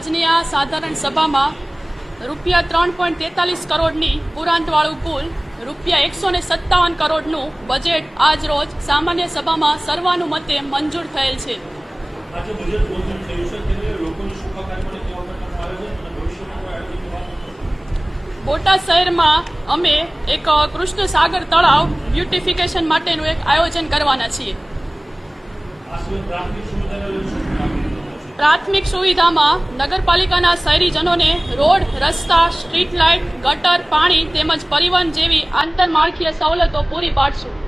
આજની આ સાધારણ સભામાં રૂપિયા 3.43 કરોડની પુરાંતવાળું પુલ, રૂપિયા 157 કરોડનું બજેટ આજ રોજ સામાન્ય સભામાં સર્વાનુમતે મંજૂર થયેલ છે. આજે બજેટ મંજૂર થયું છે ત્યારે લોકોની સુખાકારી માટે કેવા પ્રકારનું આયોજન અને ભવિષ્યમાં કોઈ આયોજનની વાત નથી. બોટાદ શહેરમાં અમે એક કૃષ્ણ સાગર તળાવ બ્યુટિફિકેશન માટેનું એક આયોજન કરવાના છીએ. આ સિવાય પ્રાથમિક સુવિધાને લઈને શું કામગીરી કરવાની છે? પ્રાથમિક સુવિધામાં નગરપાલિકાના શહેરીજનોને રોડ, રસ્તા, સ્ટ્રીટ લાઇટ, ગટર, પાણી તેમજ પરિવહન જેવી આંતરમાળખીય સવલતો પૂરી પાડશું.